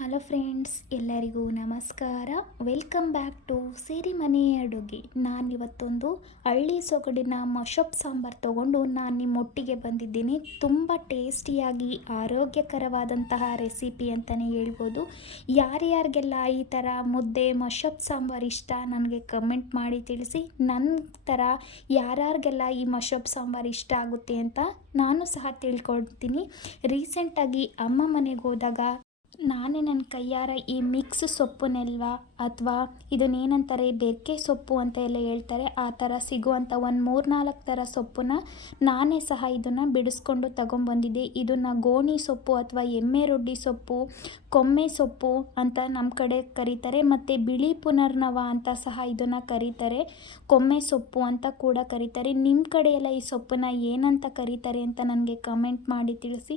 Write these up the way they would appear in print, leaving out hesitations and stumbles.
Hello friends, ಎಲ್ಲರಿಗೂ ನಮಸ್ಕಾರ. Welcome back to Sirimane ಅಡುಗೆ. ನಾನಿವತ್ತೊಂದು ಹಳ್ಳಿ ಸೊಗಡಿನ ಮಶಪ್ ಸಾಂಬಾರು ತೊಗೊಂಡು ನಾನು ನಿಮ್ಮೊಟ್ಟಿಗೆ ಬಂದಿದ್ದೀನಿ. ತುಂಬ ಟೇಸ್ಟಿಯಾಗಿ ಆರೋಗ್ಯಕರವಾದಂತಹ ರೆಸಿಪಿ ಅಂತಲೇ ಹೇಳ್ಬೋದು. ಯಾರ್ಯಾರಿಗೆಲ್ಲ ಈ ಥರ ಮುದ್ದೆ ಮಶಪ್ ಸಾಂಬಾರು ಇಷ್ಟ ನನಗೆ ಕಮೆಂಟ್ ಮಾಡಿ ತಿಳಿಸಿ. ನನ್ನ ಥರ ಯಾರ್ಯಾರಿಗೆಲ್ಲ ಈ ಮಶಪ್ ಸಾಂಬಾರು ಇಷ್ಟ ಆಗುತ್ತೆ ಅಂತ ನಾನು ಸಹ ತಿಳ್ಕೊಳ್ತೀನಿ. ರೀಸೆಂಟಾಗಿ ಅಮ್ಮ ಮನೆಗೆ ಹೋದಾಗ ನಾನೇ ನನ್ನ ಕೈಯಾರ ಈ ಮಿಕ್ಸ್ ಸೊಪ್ಪನ್ನೆಲ್ವ ಅಥವಾ ಇದನ್ನೇನಂತಾರೆ ಬೆರ್ಕೆ ಸೊಪ್ಪು ಅಂತ ಎಲ್ಲ ಹೇಳ್ತಾರೆ, ಆ ಥರ ಸಿಗುವಂಥ ಒಂದು 3-4 ಥರ ಸೊಪ್ಪನ್ನ ನಾನೇ ಸಹ ಇದನ್ನು ಬಿಡಿಸ್ಕೊಂಡು ತಗೊಂಬಂದಿದ್ದೆ. ಇದನ್ನು ಗೋಣಿ ಸೊಪ್ಪು ಅಥವಾ ಎಮ್ಮೆ ರೊಡ್ಡಿ ಸೊಪ್ಪು, ಕೊಮ್ಮೆ ಸೊಪ್ಪು ಅಂತ ನಮ್ಮ ಕಡೆ ಕರೀತಾರೆ, ಮತ್ತು ಬಿಳಿ ಪುನರ್ನವ ಅಂತ ಸಹ ಇದನ್ನು ಕರೀತಾರೆ. ಕೊಮ್ಮೆ ಸೊಪ್ಪು ಅಂತ ಕೂಡ ಕರೀತಾರೆ. ನಿಮ್ಮ ಕಡೆ ಎಲ್ಲ ಈ ಸೊಪ್ಪನ್ನ ಏನಂತ ಕರೀತಾರೆ ಅಂತ ನನಗೆ ಕಮೆಂಟ್ ಮಾಡಿ ತಿಳಿಸಿ.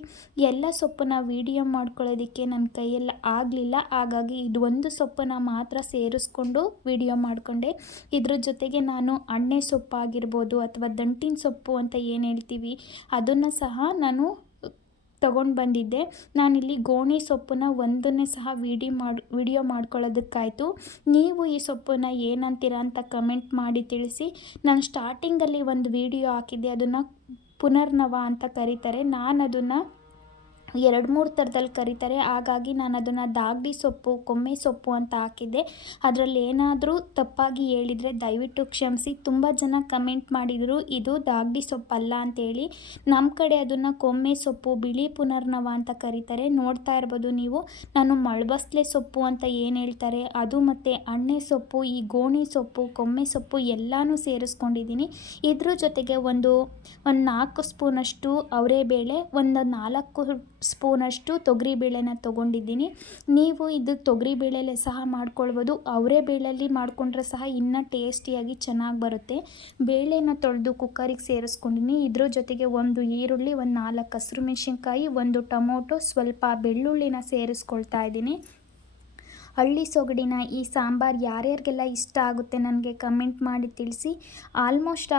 ಎಲ್ಲ ಸೊಪ್ಪನ್ನ ವಿಡಿಯೋ ಮಾಡ್ಕೊಳ್ಳೋದಕ್ಕೆ ನನ್ನ ಕೈಯಲ್ಲಿ ಆಗಲಿಲ್ಲ, ಹಾಗಾಗಿ ಇದು ಒಂದು ಸೊಪ್ಪನ್ನು ಮಾತ್ರ ಸೇರಿಸ್ಕೊಂಡು ವಿಡಿಯೋ ಮಾಡಿಕೊಂಡೆ. ಇದ್ರ ಜೊತೆಗೆ ನಾನು ಅಣ್ಣೆ ಸೊಪ್ಪು ಆಗಿರ್ಬೋದು ಅಥವಾ ದಂಟಿನ ಸೊಪ್ಪು ಅಂತ ಏನು ಹೇಳ್ತೀವಿ ಅದನ್ನು ಸಹ ನಾನು ತಗೊಂಡು ಬಂದಿದ್ದೆ. ನಾನಿಲ್ಲಿ ಗೋಣಿ ಸೊಪ್ಪನ್ನ ಒಂದನ್ನೇ ಸಹ ವಿಡಿಯೋ ಮಾಡ್ಕೊಳ್ಳೋದಕ್ಕಾಯಿತು. ನೀವು ಈ ಸೊಪ್ಪನ್ನ ಏನಂತೀರ ಅಂತ ಕಮೆಂಟ್ ಮಾಡಿ ತಿಳಿಸಿ. ನಾನು ಸ್ಟಾರ್ಟಿಂಗಲ್ಲಿ ಒಂದು ವಿಡಿಯೋ ಹಾಕಿದ್ದೆ, ಅದನ್ನು ಪುನರ್ನವ ಅಂತ ಕರೀತಾರೆ. ನಾನು ಅದನ್ನು 2-3 ಥರದಲ್ಲಿ ಕರೀತಾರೆ, ಹಾಗಾಗಿ ನಾನು ಅದನ್ನು ದಾಗ್ಡಿ ಸೊಪ್ಪು, ಕೊಮ್ಮೆ ಸೊಪ್ಪು ಅಂತ ಹಾಕಿದ್ದೆ. ಅದರಲ್ಲಿ ಏನಾದರೂ ತಪ್ಪಾಗಿ ಹೇಳಿದರೆ ದಯವಿಟ್ಟು ಕ್ಷಮಿಸಿ. ತುಂಬ ಜನ ಕಮೆಂಟ್ ಮಾಡಿದರು ಇದು ದಾಗ್ಡಿ ಸೊಪ್ಪಲ್ಲ ಅಂತೇಳಿ. ನಮ್ಮ ಕಡೆ ಅದನ್ನು ಕೊಮ್ಮೆ ಸೊಪ್ಪು, ಬಿಳಿ ಪುನರ್ನವ ಅಂತ ಕರೀತಾರೆ. ನೋಡ್ತಾ ಇರ್ಬೋದು ನೀವು, ನಾನು ಮಳಬಸ್ಲೆ ಸೊಪ್ಪು ಅಂತ ಏನು ಹೇಳ್ತಾರೆ ಅದು, ಮತ್ತು ಅಣ್ಣೆ ಸೊಪ್ಪು, ಈ ಗೋಣಿ ಸೊಪ್ಪು, ಕೊಮ್ಮೆ ಸೊಪ್ಪು ಎಲ್ಲನೂ ಸೇರಿಸ್ಕೊಂಡಿದ್ದೀನಿ. ಇದ್ರ ಜೊತೆಗೆ ಒಂದು 4 ಸ್ಪೂನಷ್ಟು ಅವರೆಬೇಳೆ, ಒಂದು 4 ಸ್ಪೂನಷ್ಟು ತೊಗರಿಬೇಳೆನ ತೊಗೊಂಡಿದ್ದೀನಿ. ನೀವು ಇದು ತೊಗರಿಬೇಳೆಲೆ ಸಹ ಮಾಡ್ಕೊಳ್ಬೋದು, ಅವರೆಬೇಳೆಯಲ್ಲಿ ಮಾಡಿಕೊಂಡ್ರೆ ಸಹ ಇನ್ನೂ ಟೇಸ್ಟಿಯಾಗಿ ಚೆನ್ನಾಗಿ ಬರುತ್ತೆ. ಬೇಳೆನ ತೊಳೆದು ಕುಕ್ಕರಿಗೆ ಸೇರಿಸ್ಕೊಂಡಿನಿ. ಇದ್ರ ಜೊತೆಗೆ ಒಂದು ಈರುಳ್ಳಿ, ಒಂದು 4 ಹಸಿರು ಮೆಣಸಿನ್ಕಾಯಿ, ಒಂದು ಟೊಮೊಟೊ, ಸ್ವಲ್ಪ ಬೆಳ್ಳುಳ್ಳಿನ ಸೇರಿಸ್ಕೊಳ್ತಾ ಇದ್ದೀನಿ. ಹಳ್ಳಿ ಸೊಗಡಿನ ಈ ಸಾಂಬಾರು ಯಾರ್ಯಾರಿಗೆಲ್ಲ ಇಷ್ಟ ಆಗುತ್ತೆ ನನಗೆ ಕಮೆಂಟ್ ಮಾಡಿ ತಿಳಿಸಿ. ಆಲ್ಮೋಸ್ಟ್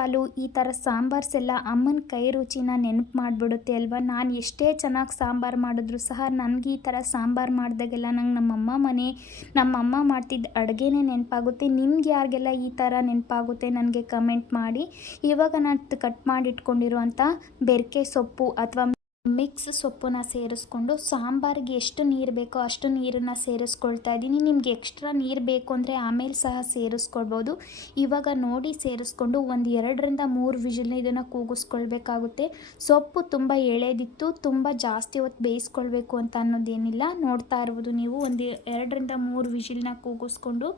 ಈ ಥರ ಸಾಂಬಾರ್ಸ್ ಎಲ್ಲ ಅಮ್ಮನ ಕೈ ರುಚಿನ ನೆನಪು ಮಾಡಿಬಿಡುತ್ತೆ ಅಲ್ವಾ. ನಾನು ಎಷ್ಟೇ ಚೆನ್ನಾಗಿ ಸಾಂಬಾರು ಮಾಡಿದ್ರು ಸಹ ನನಗೆ ಈ ಥರ ಸಾಂಬಾರು ಮಾಡಿದಾಗೆಲ್ಲ ನಂಗೆ ನಮ್ಮಮ್ಮ ಮಾಡ್ತಿದ್ದ ಅಡುಗೆನೇ ನೆನಪಾಗುತ್ತೆ. ನಿಮ್ಗೆ ಯಾರಿಗೆಲ್ಲ ಈ ಥರ ನೆನಪಾಗುತ್ತೆ ನನಗೆ ಕಮೆಂಟ್ ಮಾಡಿ. ಇವಾಗ ನಾನು ಕಟ್ ಮಾಡಿ ಇಟ್ಕೊಂಡಿರುವಂಥ ಬೆರ್ಕೆ ಸೊಪ್ಪು ಅಥವಾ ಮಿಕ್ಸ್ ಸೊಪ್ಪನ್ನ ಸೇರಿಸ್ಕೊಂಡು ಸಾಂಬಾರಿಗೆ ಎಷ್ಟು ನೀರು ಬೇಕೋ ಅಷ್ಟು ನೀರನ್ನು ಸೇರಿಸ್ಕೊಳ್ತಾ ಇದ್ದೀನಿ. ನಿಮಗೆ ಎಕ್ಸ್ಟ್ರಾ ನೀರು ಬೇಕು ಅಂದರೆ ಆಮೇಲೆ ಸಹ ಸೇರಿಸ್ಕೊಳ್ಬೋದು. ಇವಾಗ ನೋಡಿ ಸೇರಿಸ್ಕೊಂಡು ಒಂದು 2-3 ವಿಷಲ್ನ ಇದನ್ನು ಕೂಗಿಸ್ಕೊಳ್ಬೇಕಾಗುತ್ತೆ. ಸೊಪ್ಪು ತುಂಬ ಎಳೆದಿತ್ತು, ತುಂಬ ಜಾಸ್ತಿ ಹೊತ್ತು ಬೇಯಿಸ್ಕೊಳ್ಬೇಕು ಅಂತ ಅನ್ನೋದೇನಿಲ್ಲ. ನೋಡ್ತಾ ಇರ್ಬೋದು ನೀವು, ಒಂದು 2-3 ವಿಷಲ್ನ ಕೂಗಿಸ್ಕೊಂಡು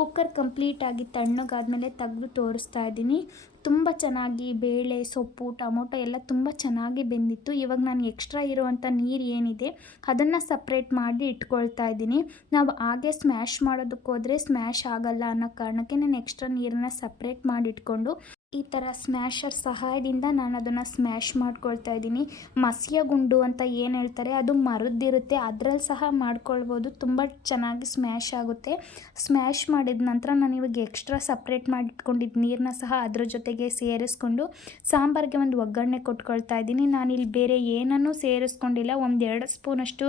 ಕುಕ್ಕರ್ ಕಂಪ್ಲೀಟಾಗಿ ತಣ್ಣಗಾದ್ಮೇಲೆ ತೆಗೆದು ತೋರಿಸ್ತಾ ಇದ್ದೀನಿ. ತುಂಬ ಚೆನ್ನಾಗಿ ಬೇಳೆ, ಸೊಪ್ಪು, ಟೊಮೊಟೊ ಎಲ್ಲ ತುಂಬ ಚೆನ್ನಾಗಿ ಬೆಂದಿತ್ತು. ಇವಾಗ ನಾನು ಎಕ್ಸ್ಟ್ರಾ ಇರುವಂಥ ನೀರು ಏನಿದೆ ಅದನ್ನು ಸಪ್ರೇಟ್ ಮಾಡಿ ಇಟ್ಕೊಳ್ತಾ ಇದ್ದೀನಿ. ನಾವು ಹಾಗೆ ಸ್ಮ್ಯಾಶ್ ಮಾಡೋದಕ್ಕೆ ಹೋದರೆ ಸ್ಮ್ಯಾಶ್ ಆಗಲ್ಲ ಅನ್ನೋ ಕಾರಣಕ್ಕೆ ನಾನು ಎಕ್ಸ್ಟ್ರಾ ನೀರನ್ನು ಸಪ್ರೇಟ್ ಮಾಡಿ ಇಟ್ಕೊಂಡು ಈ ಥರ ಸ್ಮ್ಯಾಶರ್ ಸಹಾಯದಿಂದ ನಾನು ಅದನ್ನು ಸ್ಮ್ಯಾಶ್ ಮಾಡ್ಕೊಳ್ತಾ ಇದ್ದೀನಿ. ಮಸಿಯ ಗುಂಡು ಅಂತ ಏನು ಹೇಳ್ತಾರೆ ಅದು ಮರದ್ದಿರುತ್ತೆ, ಅದರಲ್ಲಿ ಸಹ ಮಾಡ್ಕೊಳ್ಬೋದು. ತುಂಬ ಚೆನ್ನಾಗಿ ಸ್ಮ್ಯಾಶ್ ಆಗುತ್ತೆ. ಸ್ಮ್ಯಾಶ್ ಮಾಡಿದ ನಂತರ ನಾನು ಇವಾಗ ಎಕ್ಸ್ಟ್ರಾ ಸಪ್ರೇಟ್ ಮಾಡಿ ಇಟ್ಕೊಂಡಿದ್ದ ನೀರನ್ನ ಸಹ ಅದ್ರ ಜೊತೆಗೆ ಸೇರಿಸ್ಕೊಂಡು ಸಾಂಬಾರಿಗೆ ಒಂದು ಒಗ್ಗರಣೆ ಕೊಟ್ಕೊಳ್ತಾ ಇದ್ದೀನಿ. ನಾನಿಲ್ಲಿ ಬೇರೆ ಏನನ್ನೂ ಸೇರಿಸ್ಕೊಂಡಿಲ್ಲ. 1-2 ಸ್ಪೂನಷ್ಟು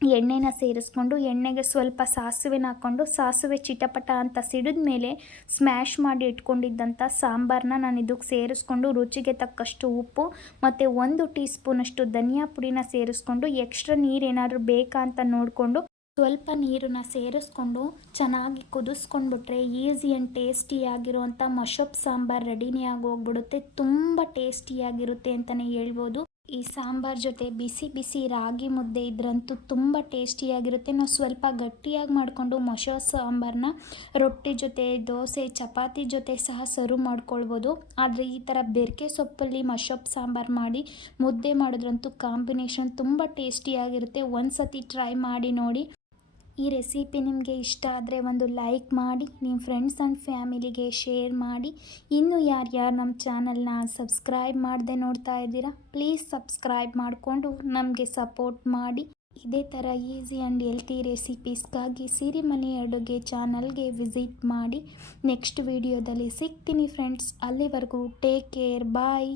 ಎಣ್ಣೆನ ಸೇರಿಸ್ಕೊಂಡು ಎಣ್ಣೆಗೆ ಸ್ವಲ್ಪ ಸಾಸಿವೆನ ಹಾಕ್ಕೊಂಡು ಸಾಸಿವೆ ಚಿಟಪಟ ಅಂತ ಸಿಡಿದ ಮೇಲೆ ಸ್ಮ್ಯಾಶ್ ಮಾಡಿ ಇಟ್ಕೊಂಡಿದ್ದಂಥ ಸಾಂಬಾರನ್ನ ನಾನು ಇದಕ್ಕೆ ಸೇರಿಸ್ಕೊಂಡು ರುಚಿಗೆ ತಕ್ಕಷ್ಟು ಉಪ್ಪು ಮತ್ತು 1 ಟೀ ಸ್ಪೂನಷ್ಟು ಧನಿಯಾ ಪುಡಿನ ಸೇರಿಸ್ಕೊಂಡು ಎಕ್ಸ್ಟ್ರಾ ನೀರೇನಾದರೂ ಬೇಕಾ ಅಂತ ನೋಡಿಕೊಂಡು ಸ್ವಲ್ಪ ನೀರನ್ನು ಸೇರಿಸ್ಕೊಂಡು ಚೆನ್ನಾಗಿ ಕುದಿಸ್ಕೊಂಡ್ಬಿಟ್ರೆ ಈಸಿ ಆ್ಯಂಡ್ ಟೇಸ್ಟಿಯಾಗಿರುವಂಥ ಮಶಪ್ ಸಾಂಬಾರು ರೆಡಿನೇ ಆಗೋಗ್ಬಿಡುತ್ತೆ. ತುಂಬ ಟೇಸ್ಟಿಯಾಗಿರುತ್ತೆ ಅಂತಲೇ ಹೇಳ್ಬೋದು. ಈ ಸಾಂಬಾರು ಜೊತೆ ಬಿಸಿ ಬಿಸಿ ರಾಗಿ ಮುದ್ದೆ ಇದ್ರಂತೂ ತುಂಬ ಟೇಸ್ಟಿಯಾಗಿರುತ್ತೆ. ನಾವು ಸ್ವಲ್ಪ ಗಟ್ಟಿಯಾಗಿ ಮಾಡಿಕೊಂಡು ಮಶಪ್ ಸಾಂಬಾರನ್ನ ರೊಟ್ಟಿ ಜೊತೆ, ದೋಸೆ, ಚಪಾತಿ ಜೊತೆ ಸಹ ಸರ್ವ್ ಮಾಡ್ಕೊಳ್ಬೋದು. ಆದರೆ ಈ ಥರ ಬೆರ್ಕೆ ಸೊಪ್ಪಲ್ಲಿ ಮಶಪ್ ಸಾಂಬಾರು ಮಾಡಿ ಮುದ್ದೆ ಮಾಡಿದ್ರಂತೂ ಕಾಂಬಿನೇಷನ್ ತುಂಬ ಟೇಸ್ಟಿಯಾಗಿರುತ್ತೆ. ಒಂದು ಸತಿ ಟ್ರೈ ಮಾಡಿ ನೋಡಿ. ಈ ರೆಸಿಪಿ ನಿಮಗೆ ಇಷ್ಟ ಆದರೆ ಒಂದು ಲೈಕ್ ಮಾಡಿ, ನಿಮ್ಮ ಫ್ರೆಂಡ್ಸ್ ಆ್ಯಂಡ್ ಫ್ಯಾಮಿಲಿಗೆ ಶೇರ್ ಮಾಡಿ. ಇನ್ನೂ ಯಾರ್ಯಾರು ನಮ್ಮ ಚಾನಲ್ನ ಸಬ್ಸ್ಕ್ರೈಬ್ ಮಾಡದೆ ನೋಡ್ತಾ ಇದ್ದೀರಾ ಪ್ಲೀಸ್ ಸಬ್ಸ್ಕ್ರೈಬ್ ಮಾಡಿಕೊಂಡು ನಮಗೆ ಸಪೋರ್ಟ್ ಮಾಡಿ. ಇದೇ ಥರ ಈಸಿ ಆ್ಯಂಡ್ ಹೆಲ್ತಿ ರೆಸಿಪೀಸ್ಗಾಗಿ ಸಿರಿಮನೆ ಅಡುಗೆ ಚಾನಲ್ಗೆ ವಿಸಿಟ್ ಮಾಡಿ. ನೆಕ್ಸ್ಟ್ ವಿಡಿಯೋದಲ್ಲಿ ಸಿಗ್ತೀನಿ ಫ್ರೆಂಡ್ಸ್. ಅಲ್ಲಿವರೆಗೂ ಟೇಕ್ ಕೇರ್, ಬಾಯ್.